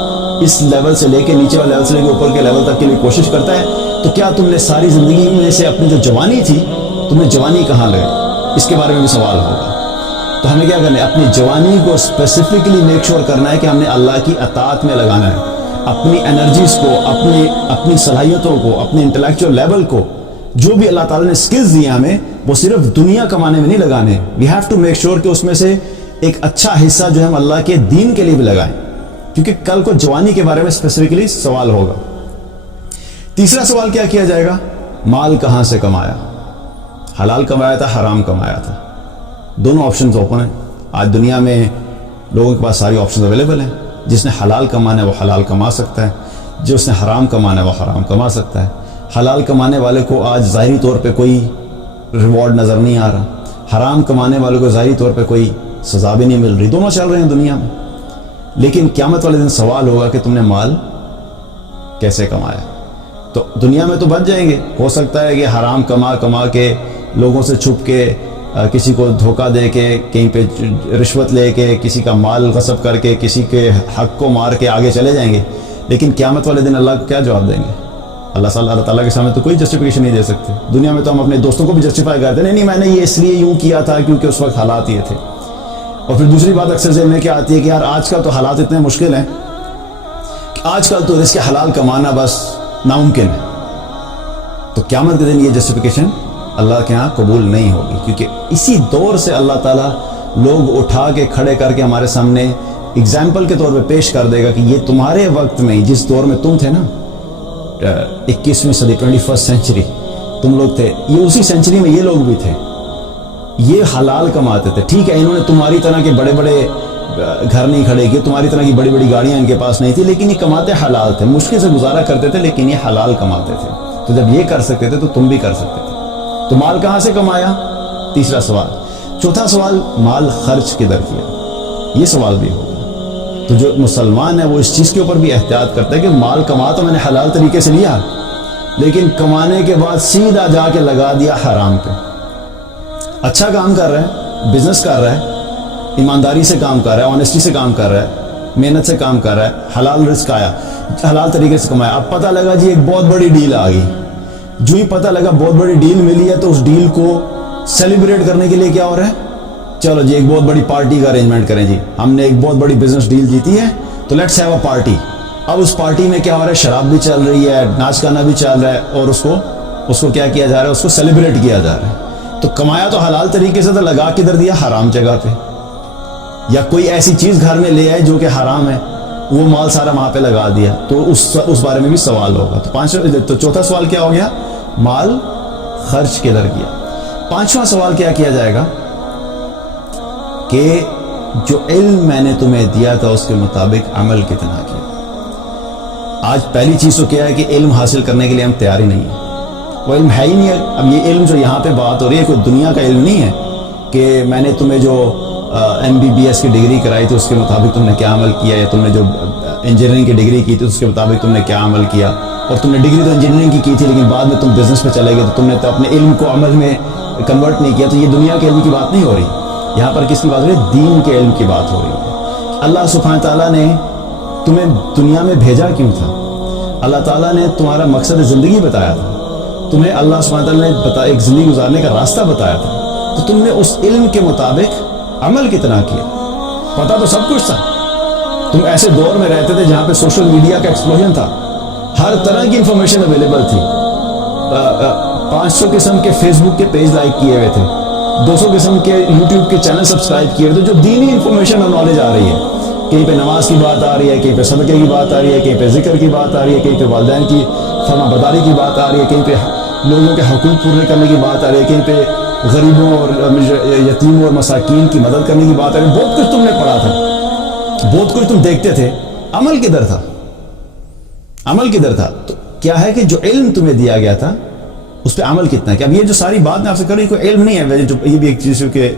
اس لیول سے لے کے نیچے والے لیول سے لے کے اوپر کے لیول تک کے لیے کوشش کرتا ہے، تو کیا تم نے ساری زندگی میں سے اپنی جو جوانی تھی، تم نے جوانی کہاں لگائی؟ اس کے بارے میں بھی سوال ہوگا۔ تو ہمیں کیا کرنا ہے؟ اپنی جوانی کو اسپیسیفکلی میک شور کرنا ہے کہ ہم نے اللہ کی اطاعت میں لگانا ہے، اپنی انرجیز کو، اپنی صلاحیتوں کو، اپنے انٹلیکچوئل لیول کو، جو بھی اللہ تعالیٰ نے سکلز دیے ہمیں، وہ صرف دنیا کمانے میں نہیں لگانے۔ We have to make sure کہ اس میں سے ایک اچھا حصہ جو ہے ہم اللہ کے دین کے لیے بھی لگائیں، کیونکہ کل کو جوانی کے بارے میں اسپیسیفکلی سوال ہوگا۔ تیسرا سوال کیا جائے گا؟ مال کہاں سے کمایا؟ حلال کمایا تھا، حرام کمایا تھا؟ دونوں آپشنز اوپن ہیں۔ آج دنیا میں لوگوں کے پاس ساری آپشنز اویلیبل ہیں۔ جس نے حلال کمانا ہے وہ حلال کما سکتا ہے، جس نے حرام کمانا ہے وہ حرام کما سکتا ہے۔ حلال کمانے والے کو آج ظاہری طور پہ کوئی ریوارڈ نظر نہیں آ رہا، حرام کمانے والے کو ظاہری طور پہ کوئی سزا بھی نہیں مل رہی، دونوں چل رہے ہیں دنیا میں۔ لیکن قیامت والے دن سوال ہوگا کہ تم نے مال کیسے کمایا؟ تو دنیا میں تو بچ جائیں گے، ہو سکتا ہے کہ حرام کما کے، لوگوں سے چھپ کے، کسی کو دھوکہ دے کے، کہیں پہ رشوت لے کے، کسی کا مال غصب کر کے، کسی کے حق کو مار کے آگے چلے جائیں گے۔ لیکن قیامت والے دن اللہ کو کیا جواب دیں گے؟ اللہ تعالیٰ کے سامنے تو کوئی جسٹیفیکیشن نہیں دے سکتے۔ دنیا میں تو ہم اپنے دوستوں کو بھی جسٹیفائی کرتے ہیں، نہیں میں نے یہ اس لیے یوں کیا تھا کیونکہ اس وقت حالات یہ تھے۔ اور پھر دوسری بات اکثر ذہن میں کیا آتی ہے کہ یار آج کل تو حالات اتنے مشکل ہیں کہ آج کل تو رزق حلال کمانا بس ناممکن ہے۔ تو قیامت کے دن یہ جسٹیفیکیشن اللہ کے ہاں قبول نہیں ہوگی، کیونکہ اسی دور سے اللہ تعالیٰ لوگ اٹھا کے کھڑے کر کے ہمارے سامنے اگزامپل کے طور پہ پیش کر دے گا کہ یہ تمہارے وقت میں، جس دور میں تم تھے نا، 21ویں صدی 21 سینچری تم لوگ تھے، یہ اسی سینچری میں یہ لوگ بھی تھے، یہ حلال کماتے تھے۔ ٹھیک ہے انہوں نے تمہاری طرح کے بڑے بڑے گھر نہیں کھڑے کیے، تمہاری طرح کی بڑی بڑی گاڑیاں ان کے پاس نہیں تھی، لیکن یہ کماتے حلال تھے، مشکل سے گزارا کرتے تھے، لیکن یہ حلال کماتے تھے۔ تو جب یہ کر سکتے تھے تو تم بھی کر سکتے تھے۔ تو مال کہاں سے کمایا؟ تیسرا سوال۔ چوتھا سوال، مال خرچ کدھر کیا؟ یہ سوال بھی ہوگا۔ تو جو مسلمان ہے وہ اس چیز کے اوپر بھی احتیاط کرتا ہے کہ مال کما تو میں نے حلال طریقے سے لیا، لیکن کمانے کے بعد سیدھا جا کے لگا دیا حرام پہ۔ اچھا کام کر رہا ہے، بزنس کر رہا ہے، ایمانداری سے کام کر رہا ہے، آنیسٹی سے کام کر رہا ہے، محنت سے کام کر رہا ہے، حلال رزق آیا، حلال طریقے سے کمایا۔ اب پتہ لگا جی ایک بہت بڑی ڈیل آ گئی، جو ہی پتہ لگا بہت بڑی ڈیل ملی ہے تو اس ڈیل کو سیلیبریٹ کرنے کے لیے کیا ہو رہا ہے؟ چلو جی ایک بہت بڑی پارٹی کا ارینجمنٹ کریں جی، ہم نے ایک بہت بڑی بزنس ڈیل جیتی ہے تو لیٹس ہیو اے پارٹی۔ اب اس پارٹی میں کیا ہو رہا ہے؟ شراب بھی چل رہی ہے، ناچ گانا بھی چل رہا ہے، اور اس کو کیا کیا جا رہا ہے؟ اس کو سیلیبریٹ کیا جا رہا ہے۔ تو کمایا تو حلال طریقے سے، تو لگا کدھر دیا؟ حرام جگہ پہ۔ یا کوئی ایسی چیز گھر میں لے آئے جو کہ حرام ہے، وہ مال سارا وہاں پہ لگا دیا، تو اس بارے میں بھی سوال ہوگا۔ تو چوتھا سوال کیا ہو گیا؟ مال خرچ کدھر کیا۔ پانچواں سوال کیا جائے گا کہ جو علم میں نے تمہیں دیا تھا اس کے مطابق عمل کتنا کیا۔ آج پہلی چیز تو کیا ہے کہ علم حاصل کرنے کے لیے ہم تیار ہی نہیں ہیں، وہ علم ہے ہی نہیں ہے۔ اب یہ علم جو یہاں پہ بات ہو رہی ہے کوئی دنیا کا علم نہیں ہے کہ میں نے تمہیں جو MBBS کی ڈگری کرائی تھی اس کے مطابق تم نے کیا عمل کیا، یا تم نے جو انجینئرنگ کی ڈگری کی تھی اس کے مطابق تم نے کیا عمل کیا، اور تم نے ڈگری تو انجینئرنگ کی تھی لیکن بعد میں تم بزنس پہ چلے گئے تو تم نے تو اپنے علم کو عمل میں کنورٹ نہیں کیا۔ تو یہ دنیا کے علم کی بات نہیں ہو رہی، یہاں پر کس کی بات ہو رہی ہے؟ دین کے علم کی بات ہو رہی ہے۔ اللہ سبحانہ تعالیٰ نے تمہیں دنیا میں بھیجا کیوں تھا؟ اللہ تعالیٰ نے تمہارا مقصد زندگی بتایا تھا، تمہیں اللہ سبحانہ تعالیٰ نے ایک زندگی گزارنے کا راستہ بتایا تھا، تو تم نے اس علم کے مطابق عمل کتنا کیا؟ پتہ تو سب کچھ تھا، تم ایسے دور میں رہتے تھے جہاں پہ سوشل میڈیا کا ایکسپلوژن تھا، ہر طرح کی انفارمیشن اویلیبل تھی، 500 قسم کے فیس بک کے پیج لائک کیے ہوئے تھے، 200 قسم کے یوٹیوب کے چینل سبسکرائب کیے ہوئے تھے، جو دینی انفارمیشن اور نالج آ رہی ہے، کہیں پہ نماز کی بات آ رہی ہے، کہیں پہ صدقے کی بات آ رہی ہے، کہیں پہ ذکر کی بات آ رہی ہے، کہیں پہ والدین کی فرما برداری کی بات آ رہی ہے، کہیں پہ لوگوں کے حقوق پورے کرنے کی بات آ رہی ہے، کہیں پہ غریبوں اور یتیموں اور مساکین کی مدد کرنے کی بات آ رہی ہے۔ بہت کچھ تم نے پڑھا تھا، بہت کچھ تم دیکھتے تھے، عمل کدھر تھا؟ عمل کدھر تھا؟ تو کیا ہے کہ جو علم تمہیں دیا گیا تھا اس پہ عمل کتنا ہے؟ کہ اب یہ جو ساری بات میں آپ سے کر رہی ہوں کوئی علم نہیں ہے، یہ بھی ایک چیز کہ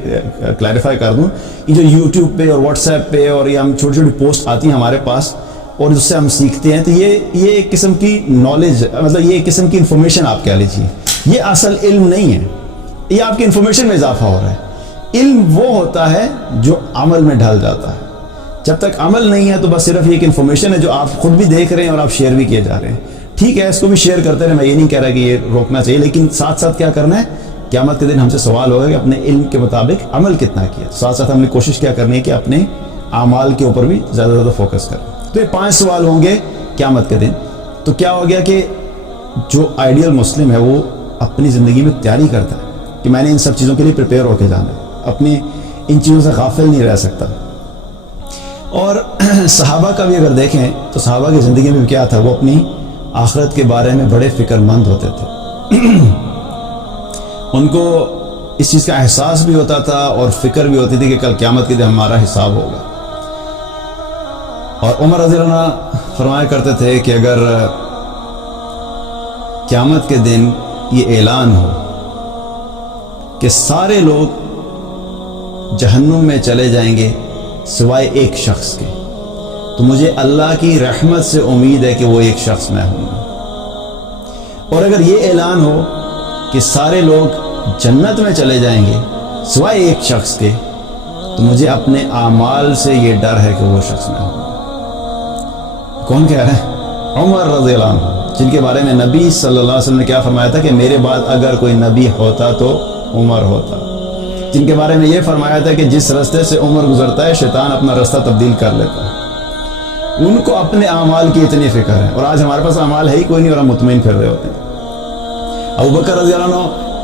کلیریفائی کر دوں، یہ جو یوٹیوب پہ اور واٹس ایپ پہ اور یہ ہم چھوٹی چھوٹی پوسٹ آتی ہیں ہمارے پاس اور جس سے ہم سیکھتے ہیں، تو یہ ایک قسم کی نالج، مطلب یہ ایک قسم کی انفارمیشن آپ کہہ لیجیے، یہ اصل علم نہیں ہے، یہ آپ کی انفارمیشن میں اضافہ ہو رہا ہے۔ علم وہ ہوتا ہے جو عمل میں ڈھل جاتا ہے، جب تک عمل نہیں ہے تو بس صرف یہ ایک انفارمیشن ہے جو آپ خود بھی دیکھ رہے ہیں اور آپ شیئر بھی کیے جا رہے ہیں. ٹھیک ہے اس کو بھی شیئر کرتے رہے, میں یہ نہیں کہہ رہا کہ یہ روکنا چاہیے, لیکن ساتھ ساتھ کیا کرنا ہے, قیامت کے دن ہم سے سوال ہوگا کہ اپنے علم کے مطابق عمل کتنا کیا. ساتھ ساتھ ہم نے کوشش کیا کرنی ہے کہ اپنے اعمال کے اوپر بھی زیادہ سے زیادہ فوکس کریں. تو یہ 5 سوال ہوں گے قیامت کے دن. تو کیا ہو گیا کہ جو آئیڈیل مسلم ہے وہ اپنی زندگی میں تیاری کرتا ہے کہ میں نے ان سب چیزوں کے لیے پریپیئر ہو کے جانا ہے, اپنی ان چیزوں سے غافل نہیں رہ سکتا. اور صحابہ کا بھی اگر دیکھیں تو صحابہ کی زندگی میں بھی کیا تھا, وہ اپنی آخرت کے بارے میں بڑے فکر مند ہوتے تھے. ان کو اس چیز کا احساس بھی ہوتا تھا اور فکر بھی ہوتی تھی کہ کل قیامت کے دن ہمارا حساب ہوگا. اور عمر رضی اللہ عنہ فرمایا کرتے تھے کہ اگر قیامت کے دن یہ اعلان ہو کہ سارے لوگ جہنم میں چلے جائیں گے سوائے ایک شخص کے, تو مجھے اللہ کی رحمت سے امید ہے کہ وہ ایک شخص میں ہوں. اور اگر یہ اعلان ہو کہ سارے لوگ جنت میں چلے جائیں گے سوائے ایک شخص کے, تو مجھے اپنے اعمال سے یہ ڈر ہے کہ وہ شخص میں ہوں. کون کہہ رہے ہیں؟ عمر رضی اللہ عنہ, جن کے بارے میں نبی صلی اللہ علیہ وسلم نے کیا فرمایا تھا کہ میرے بعد اگر کوئی نبی ہوتا تو عمر ہوتا. جن کے بارے میں یہ فرمایا تھا کہ جس راستے سے عمر گزرتا ہے شیطان اپنا راستہ تبدیل کر لیتا ہے. ان کو اپنے اعمال کی اتنی فکر ہے, اور آج ہمارے پاس اعمال ہے ہی کوئی نہیں اور ہم مطمئن پھر رہے ہوتے ہیں. ابو بکر رضی اللہ عنہ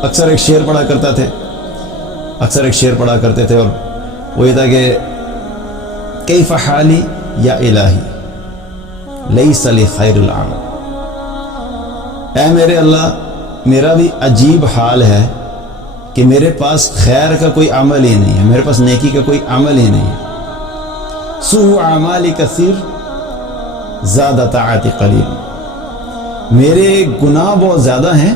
اکثر ایک شعر پڑھا کرتے تھے, اور وہ یہ تھا کہ کیف حالی یا الہی لیس لی خیر العمل, اے میرے اللہ میرا بھی عجیب حال ہے کہ میرے پاس خیر کا کوئی عمل ہی نہیں ہے, میرے پاس نیکی کا کوئی عمل ہی نہیں ہے. سوء اعمالی کثیر زیادہ طاعتی قلیل, میرے گناہ بہت زیادہ ہیں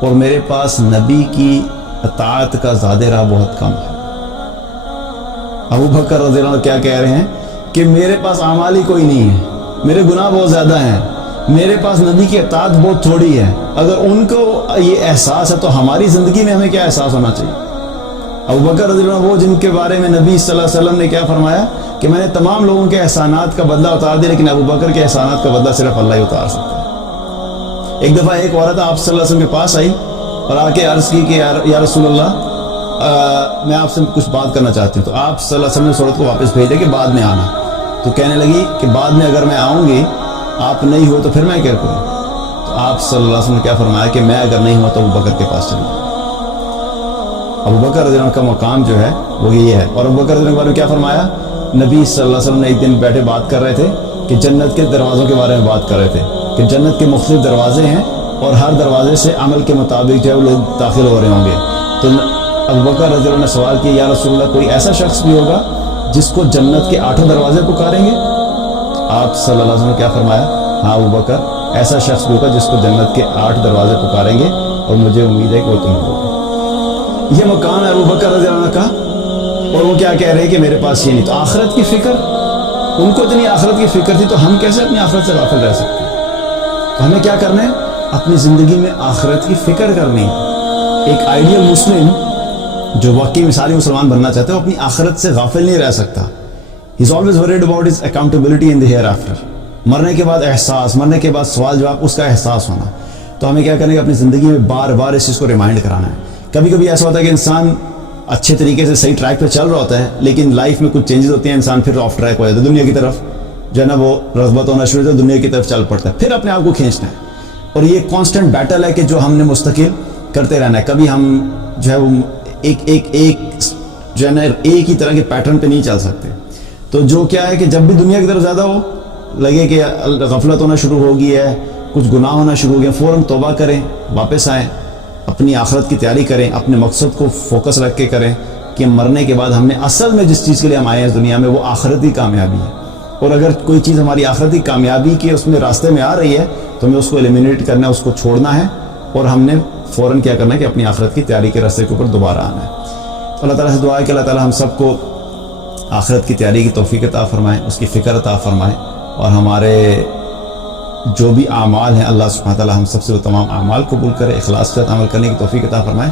اور میرے پاس نبی کی اطاعت کا زیادہ راہ بہت کم ہے. ابو بکر رضی اللہ عنہ کیا کہہ رہے ہیں کہ میرے پاس اعمال ہی کوئی نہیں ہے, میرے گناہ بہت زیادہ ہیں, میرے پاس نبی کی اطاعت بہت تھوڑی ہے. اگر ان کو یہ احساس ہے تو ہماری زندگی میں ہمیں کیا احساس ہونا چاہیے. ابو بکر رضی اللہ عنہ وہ جن کے بارے میں نبی صلی اللہ علیہ وسلم نے کیا فرمایا کہ میں نے تمام لوگوں کے احسانات کا بدلہ اتار دیا, لیکن ابو بکر کے احسانات کا بدلہ صرف اللہ ہی اتار سکتا ہے. ایک دفعہ ایک عورت آپ صلی اللہ علیہ وسلم کے پاس آئی اور آ کے عرض کی کہ یا رسول اللہ میں آپ سے کچھ بات کرنا چاہتی ہوں. تو آپ صلی اللہ علیہ وسلم نے اس عورت کو واپس بھیج دیا کہ بعد میں آنا. تو کہنے لگی کہ بعد میں اگر میں آؤں گی آپ نہیں ہو تو پھر میں کیا کروں. تو آپ صلی اللہ علیہ وسلم نے کیا فرمایا کہ میں اگر نہیں ہوا تو ابو بکر کے پاس چلوں. ابو بکر رضی اللہ عنہ کا مقام جو ہے وہ یہ ہے. اور ابو بکر رضی اللہ عنہ کے بارے میں کیا فرمایا, نبی صلی اللہ علیہ وسلم نے ایک دن بیٹھے بات کر رہے تھے کہ جنت کے دروازوں کے بارے میں بات کر رہے تھے کہ جنت کے مختلف دروازے ہیں اور ہر دروازے سے عمل کے مطابق جو ہے وہ لوگ داخل ہو رہے ہوں گے. تو ابو بکر رضی اللہ عنہ نے سوال کیا یا رسول اللہ کوئی ایسا شخص بھی ہوگا جس کو جنت کے 8 دروازے پکاریں گے. آپ صلی اللہ علیہ وسلم نے کیا فرمایا, ہاں ابو بکر ایسا شخص بھی ہوگا جس کو جنت کے 8 دروازے پکاریں گے اور مجھے امید ہے کہ وہ تم ہوگا. یہ مقام ہے ابو بکر رضی اللہ عنہ کا. اور وہ کیا کہہ رہے ہیں کہ میرے پاس یہ نہیں. تو آخرت کی فکر, ان کو اتنی آخرت کی فکر تھی, تو ہم کیسے اپنی آخرت سے غافل رہ سکتے ہیں. تو ہمیں کیا کرنا ہے, اپنی زندگی میں آخرت کی فکر کرنی ہے. ایک آئیڈیل مسلم جو واقعی مثالی مسلمان بننا چاہتے ہیں وہ اپنی آخرت سے غافل نہیں رہ سکتا. He is always worried about his accountability in the hereafter. مرنے کے بعد احساس, مرنے کے بعد سوال جواب, اس کا احساس ہونا. تو ہمیں کیا کرنا ہے, اپنی زندگی میں بار بار اس چیز کو ریمائنڈ کرانا ہے. کبھی کبھی ایسا ہوتا ہے کہ انسان اچھے طریقے سے صحیح ٹریک پہ چل رہا ہوتا ہے, لیکن لائف میں کچھ چینجز ہوتے ہیں, انسان پھر آف ٹریک ہو جاتا ہے, دنیا کی طرف جو ہے نا وہ رغبت ہونا شروع ہوتا ہے, دنیا کی طرف چل پڑتا ہے, پھر اپنے آپ کو کھینچنا ہے. اور یہ کانسٹنٹ بیٹل ہے کہ جو ہم نے مستقل کرتے رہنا ہے. کبھی ہم جو ہے وہ ایک جو ہے نا ایک ہی طرح کے پیٹرن پہ نہیں چل سکتے. تو جو کیا ہے کہ جب بھی دنیا کی طرف زیادہ ہو لگے کہ غفلت ہونا شروع ہو گئی ہے, کچھ گناہ ہونا شروع ہو گیا, فوراً توبہ کریں, واپس آئیں, اپنی آخرت کی تیاری کریں, اپنے مقصد کو فوکس رکھ کے کریں کہ مرنے کے بعد ہم نے اصل میں جس چیز کے لیے ہم آئے ہیں اس دنیا میں وہ آخرتی کامیابی ہے. اور اگر کوئی چیز ہماری آخرتی کامیابی کے اس میں راستے میں آ رہی ہے تو ہمیں اس کو ایلیمینیٹ کرنا ہے, اس کو چھوڑنا ہے, اور ہم نے فوراً کیا کرنا ہے کہ اپنی آخرت کی تیاری کے راستے کے اوپر دوبارہ آنا ہے. تو اللہ تعالیٰ سے دعا ہے کہ اللہ تعالیٰ ہم سب کو آخرت کی تیاری کی توفیق عطا فرمائے, اس کی فکر عطا فرمائے, اور ہمارے جو بھی اعمال ہیں اللہ سبحانہ تعالیٰ ہم سب سے وہ تمام اعمال قبول کرے, اخلاص کے ساتھ عمل کرنے کی توفیق عطا فرمائے.